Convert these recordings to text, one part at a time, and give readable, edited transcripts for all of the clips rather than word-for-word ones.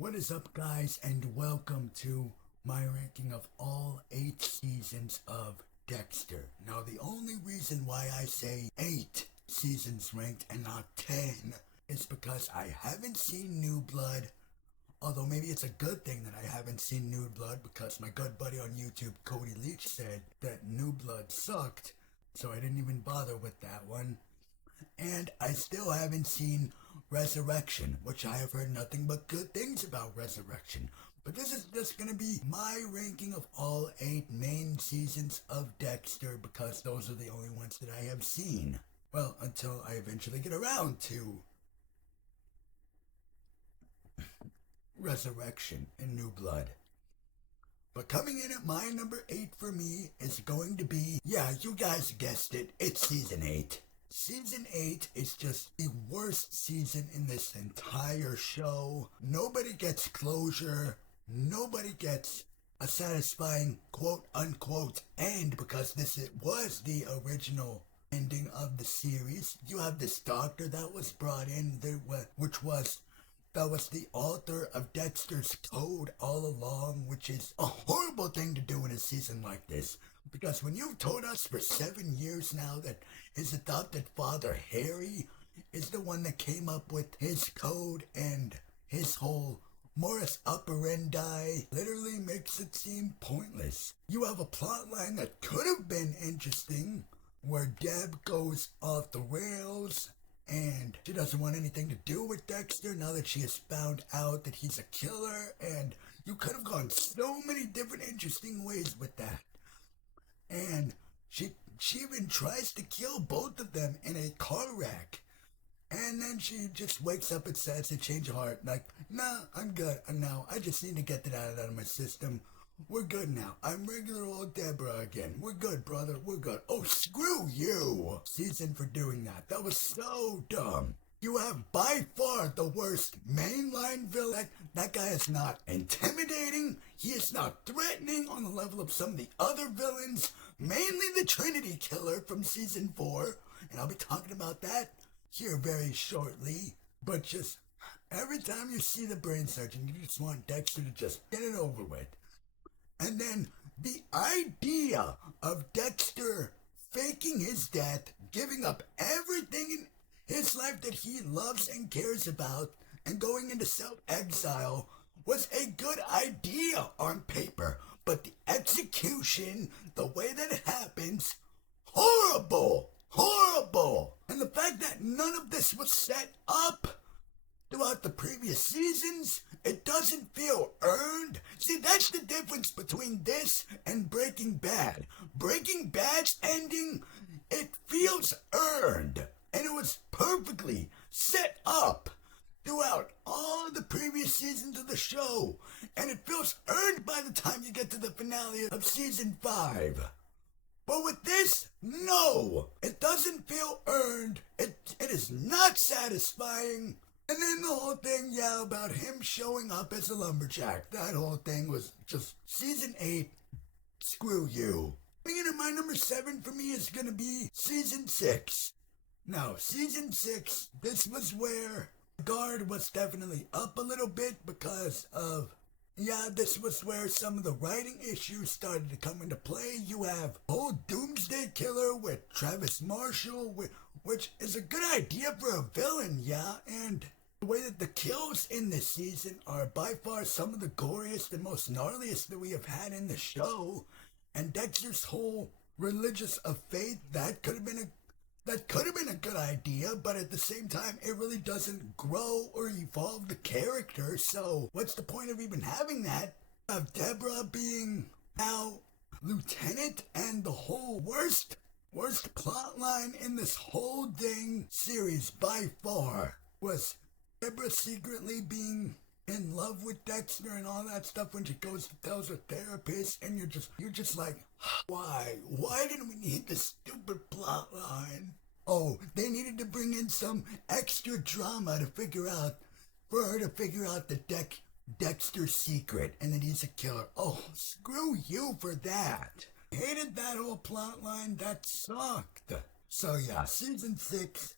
What is up, guys, and welcome to my ranking of all 8 seasons of Dexter. Now, the only reason why I say 8 seasons ranked and not 10 is because I haven't seen New Blood. Although maybe it's a good thing that I haven't seen New Blood because my good buddy on YouTube, Cody Leach, said that New Blood sucked, so I didn't even bother with that one. And I still haven't seen Resurrection, which I have heard nothing but good things about Resurrection. But this is just gonna be my ranking of all 8 main seasons of Dexter because those are the only ones that I have seen. Well, until I eventually get around to Resurrection and New Blood. But coming in at my number 8 for me is going to be, yeah, you guys guessed it, it's season 8. Season 8 is just the worst season in this entire show. Nobody gets closure. Nobody gets a satisfying quote-unquote end because was the original ending of the series. You have this doctor that was brought in, that was the author of Dexter's Code all along, which is a horrible thing to do in a season like this. Because when you've told us for 7 years now that his adopted father, Harry, is the one that came up with his code and his whole Morris operandi literally makes it seem pointless. You have a plot line that could have been interesting where Deb goes off the rails and she doesn't want anything to do with Dexter now that she has found out that he's a killer, and you could have gone so many different interesting ways with that. And she even tries to kill both of them in a car wreck. And then she just wakes up and says a change of heart. Like, nah, I'm good. Now I just need to get that out of my system. We're good now. I'm regular old Deborah again. We're good, brother. We're good. Oh, screw you, season, for doing that. That was so dumb. You have by far the worst mainline villain. That guy is not intimidating. He is not threatening on the level of some of the other villains. Mainly the Trinity Killer from season 4. And I'll be talking about that here very shortly. But just every time you see the brain surgeon, you just want Dexter to just get it over with. And then the idea of Dexter faking his death, giving up everything in his life that he loves and cares about, and going into self-exile was a good idea on paper. But the execution, the way that it happens, horrible! Horrible! And the fact that none of this was set up throughout the previous seasons, it doesn't feel earned. See, that's the difference between this and Breaking Bad. Breaking Bad's ending, it feels earned. And it was perfectly set up throughout all the previous seasons of the show. And it feels earned by the time you get to the finale of season 5. But with this, no! It doesn't feel earned. It is not satisfying. And then the whole thing, yeah, about him showing up as a lumberjack. That whole thing was just season 8. Screw you. Bringing in my number 7 for me is gonna be season 6. Now, season 6, this was where the guard was definitely up a little bit because of, this was where some of the writing issues started to come into play. You have whole Doomsday Killer with Travis Marshall, which is a good idea for a villain, and the way that the kills in this season are by far some of the goriest and most gnarliest that we have had in the show. And Dexter's whole religious of faith, that could have been a good idea, but at the same time, it really doesn't grow or evolve the character, so what's the point of even having that? Of Deborah being now lieutenant, and the whole worst plot line in this whole dang series by far was Deborah secretly being in love with Dexter and all that stuff when she goes to tell her therapist, and you're just like, why? Why didn't we need this stupid plot line? Oh, they needed to bring in some extra drama for her to figure out the Dexter's secret, and that he's a killer. Oh, screw you for that. Hated that whole plot line. That sucked. So yeah, season 6.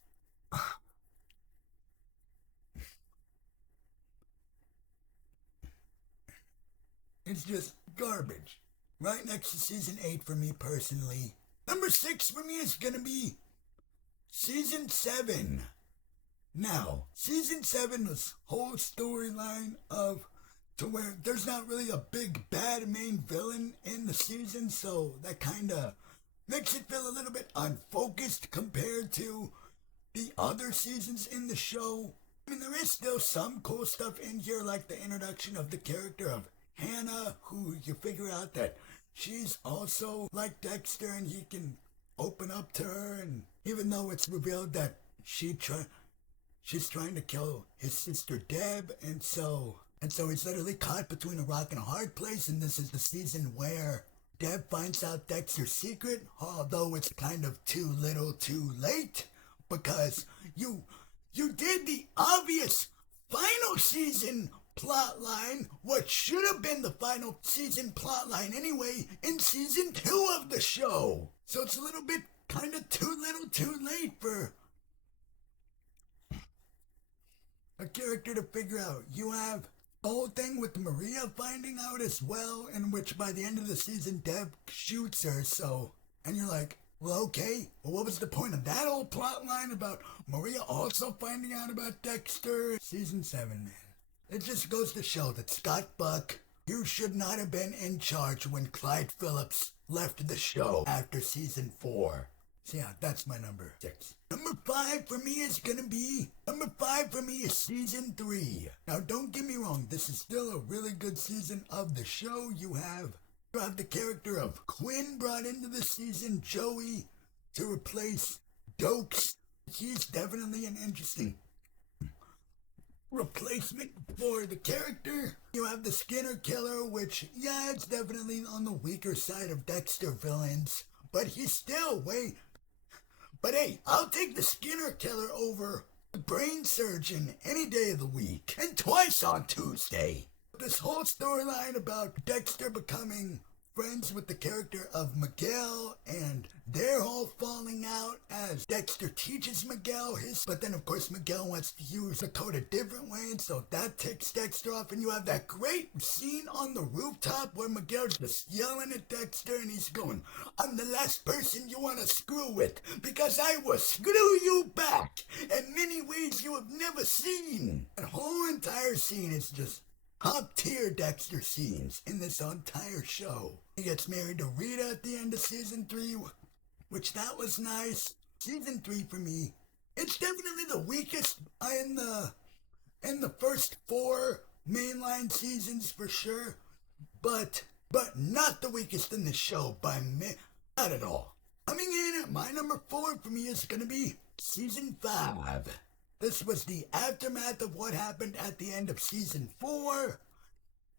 It's just garbage. Right next to season 8 for me personally. Number 6 for me is gonna be season 7. Now, season 7 was whole storyline of to where there's not really a big bad main villain in the season, so that kinda makes it feel a little bit unfocused compared to the other seasons in the show. I mean, there is still some cool stuff in here, like the introduction of the character of Hannah, who you figure out that she's also like Dexter and he can open up to her, and even though it's revealed that she's trying to kill his sister Deb, and so he's literally caught between a rock and a hard place, and this is the season where Deb finds out Dexter's secret, although it's kind of too little too late, because you did the obvious final season plotline, what should have been the final season plotline anyway, in season 2 of the show. So it's a little bit kind of too little too late for a character to figure out. You have the whole thing with Maria finding out as well, in which by the end of the season Deb shoots her, so, and you're like, well, okay, well, what was the point of that whole plot line about Maria also finding out about Dexter? Season 7, man. It just goes to show that Scott Buck, you should not have been in charge when Clyde Phillips left the show after season 4. So yeah, that's my number 6. Number 5 for me is season 3. Now don't get me wrong, this is still a really good season of the show. You have the character of Quinn brought into the season, Joey, to replace Dokes. He's definitely an interesting replacement for the character. You have the Skinner Killer, which, yeah, it's definitely on the weaker side of Dexter villains, but he's still But hey, I'll take the Skinner Killer over the Brain Surgeon any day of the week, and twice on Tuesday. This whole storyline about Dexter becoming friends with the character of Miguel, and their whole falling out as Dexter teaches Miguel but then of course Miguel wants to use the code a different way, and so that ticks Dexter off, and you have that great scene on the rooftop where Miguel's just yelling at Dexter, and he's going, I'm the last person you want to screw with, because I will screw you back in many ways you have never seen. That whole entire scene is just top tier Dexter scenes in this entire show. He gets married to Rita at the end of season 3, which that was nice. Season 3 for me, it's definitely the weakest in the first 4 mainline seasons for sure, but not the weakest in the show not at all. Coming in at my number 4 for me is gonna be season 5. This was the aftermath of what happened at the end of season 4.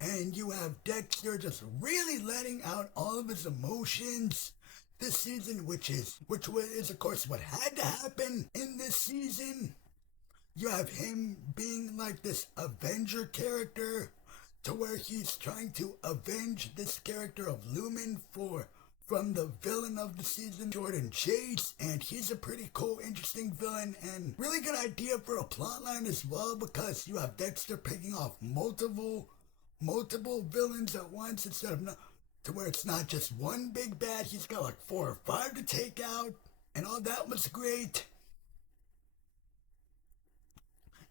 And you have Dexter just really letting out all of his emotions this season, which is of course what had to happen in this season. You have him being like this Avenger character, to where he's trying to avenge this character of Lumen from the villain of the season, Jordan Chase, and he's a pretty cool, interesting villain, and really good idea for a plotline as well, because you have Dexter picking off multiple villains at once, instead of to where it's not just one big bad, he's got like 4 or 5 to take out, and all that was great.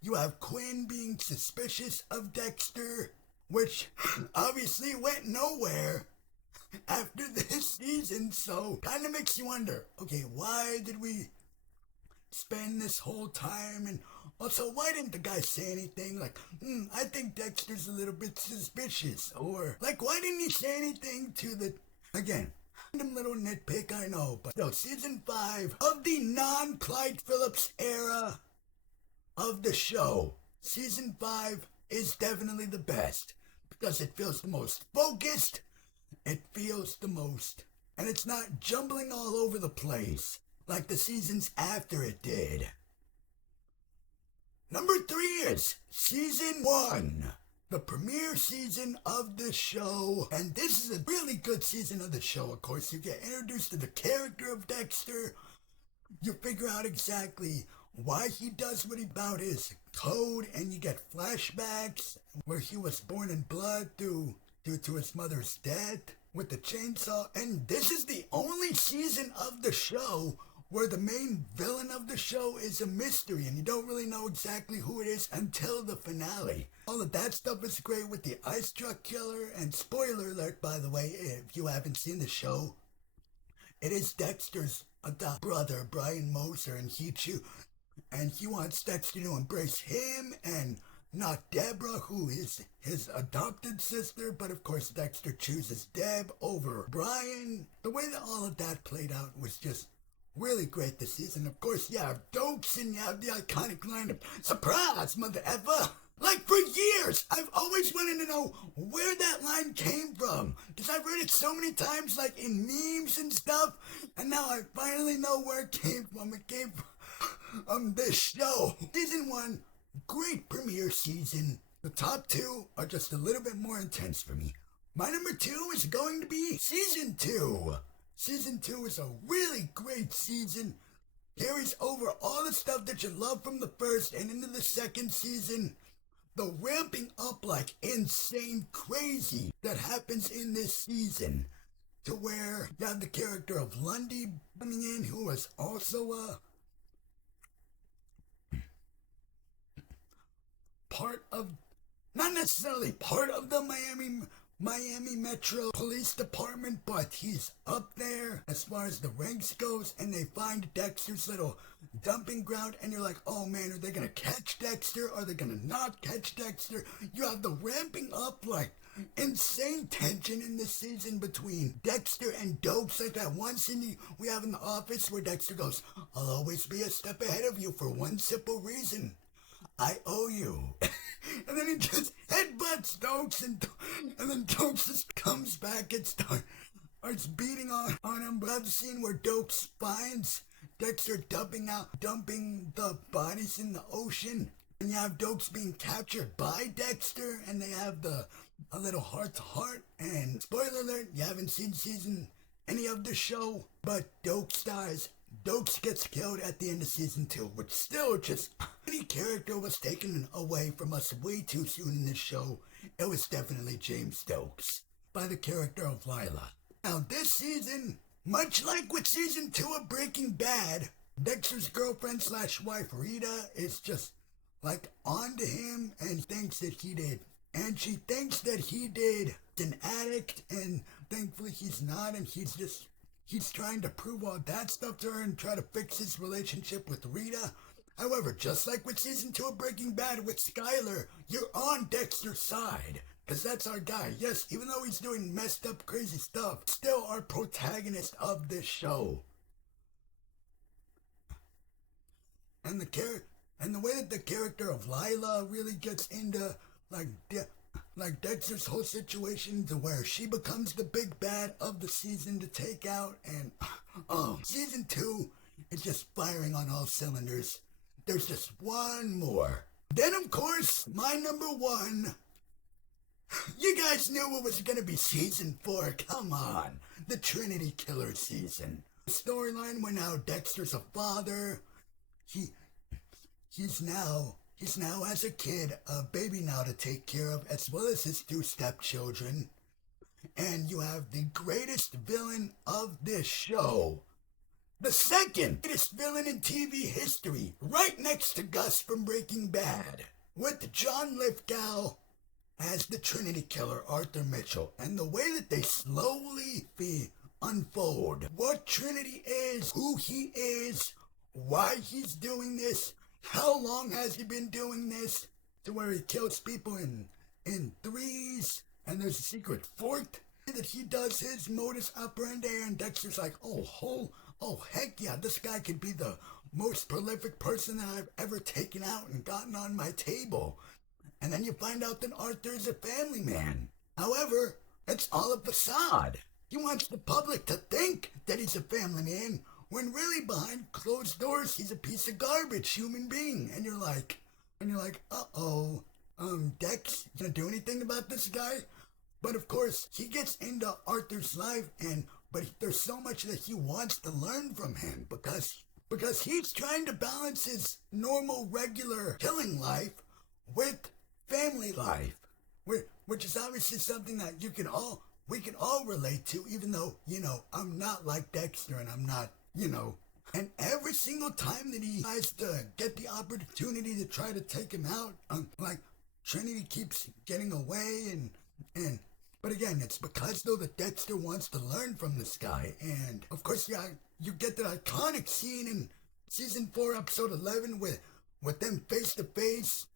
You have Quinn being suspicious of Dexter, which obviously went nowhere after this season, so kind of makes you wonder, okay, why did we spend this whole time, and also, why didn't the guy say anything like, I think Dexter's a little bit suspicious, or like, why didn't he say anything to the, again, random little nitpick, I know, but no, season 5 of the non-Clyde Phillips era of the show, season 5 is definitely the best, because it feels the most focused, it feels the most, and it's not jumbling all over the place like the seasons after it did. Number 3 is season 1, the premiere season of the show, and this is a really good season of the show. Of course, you get introduced to the character of Dexter, you figure out exactly why he does what he about his code, and you get flashbacks where he was born in blood through due to his mother's death with the chainsaw. And this is the only season of the show where the main villain of the show is a mystery and you don't really know exactly who it is until the finale. All of that stuff is great with the ice truck killer, and spoiler alert, by the way, if you haven't seen the show, it is Dexter's brother, Brian Moser, and he wants Dexter to embrace him and not Deborah, who is his adopted sister, but of course Dexter chooses Deb over Brian. The way that all of that played out was just really great this season. Of course, you have Dokes and you have the iconic line of "Surprise, mother effer!" Like, for years, I've always wanted to know where that line came from, because I've heard it so many times, like in memes and stuff, and now I finally know where it came from. It came from this show. Season 1, great premiere season. The top 2 are just a little bit more intense for me. My number 2 is going to be Season 2. Season 2 is a really great season. Carries over all the stuff that you love from the first and into the second season. The ramping up like insane crazy that happens in this season, to where you have the character of Lundy coming in, who is also part of, not necessarily part of the Miami Metro Police Department, but he's up there as far as the ranks goes, and they find Dexter's little dumping ground, and you're like, oh man, are they gonna catch Dexter? Are they gonna not catch Dexter? You have the ramping up, like, insane tension in this season between Dexter and Dokes. Like that one scene we have in the office where Dexter goes, "I'll always be a step ahead of you for one simple reason. I owe you." And then he just headbutts Dokes, and then Dokes just comes back and starts beating on him. But I have the scene where Dokes finds Dexter dumping the bodies in the ocean. And you have Dokes being captured by Dexter, and they have a little heart-to-heart. And spoiler alert, you haven't seen any of the show, but Dokes dies. Dokes gets killed at the end of season 2, which still just, any character was taken away from us way too soon in this show. It was definitely James Dokes by the character of Lila. Now this season, much like with season 2 of Breaking Bad, Dexter's girlfriend / wife Rita is just like onto him and thinks that he did. And she thinks that he did an addict, and thankfully he's not, and he's trying to prove all that stuff to her and try to fix his relationship with Rita. However, just like with season 2 of Breaking Bad with Skyler, you're on Dexter's side, because that's our guy. Yes, even though he's doing messed up, crazy stuff, still our protagonist of this show. And the way that the character of Lila really gets into like Dexter's whole situation, to where she becomes the big bad of the season to take out, and season 2 is just firing on all cylinders. There's just one more. Then of course, my number 1. You guys knew it was gonna be season 4. Come on, the Trinity Killer season. The storyline where now Dexter's a father. He's now as a kid, a baby now to take care of, as well as his 2 stepchildren. And you have the greatest villain of this show. The second greatest villain in TV history, right next to Gus from Breaking Bad, with John Lithgow as the Trinity Killer, Arthur Mitchell. And the way that they slowly unfold what Trinity is, who he is, why he's doing this, how long has he been doing this, to where he kills people in threes, and there's a secret fourth that he does his modus operandi, and Dexter's like, oh heck yeah, this guy could be the most prolific person that I've ever taken out and gotten on my table. And then you find out that Arthur is a family man. However, it's all a facade. He wants the public to think that he's a family man, when really behind closed doors, he's a piece of garbage human being. And you're like, uh-oh, Dex, you gonna do anything about this guy? But of course, he gets into Arthur's life, but there's so much that he wants to learn from him, because he's trying to balance his normal, regular killing life with family life. which is obviously something that we can all relate to, even though, I'm not like Dexter and I'm not, and every single time that he tries to get the opportunity to try to take him out, like, Trinity keeps getting away but again, it's because though that Dexter wants to learn from this guy, and of course, yeah, you get that iconic scene in season 4, episode 11, with them face to face.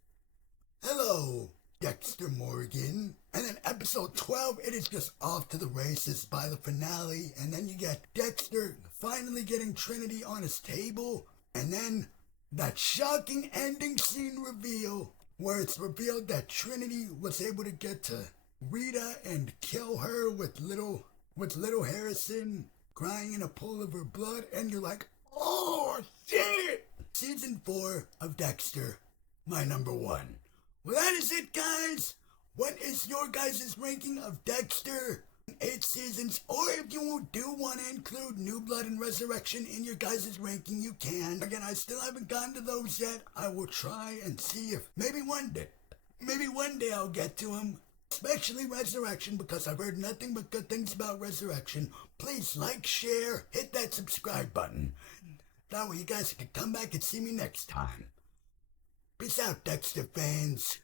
Hello, Dexter Morgan. And then episode 12, it is just off to the races by the finale, and then you get Dexter finally getting Trinity on his table, and then that shocking ending scene reveal, where it's revealed that Trinity was able to get to Rita and kill her with little Harrison crying in a pool of her blood, and you're like, oh shit! Season 4 of Dexter, my number 1. Well, that is it, guys. What is your guys' ranking of Dexter? 8 seasons, or if you do want to include New Blood and Resurrection in your guys' ranking, you can. Again, I still haven't gotten to those yet. I will try and see if maybe one day I'll get to them. Especially Resurrection, because I've heard nothing but good things about Resurrection. Please like, share, hit that subscribe button. That way you guys can come back and see me next time. Peace out, Dexter fans.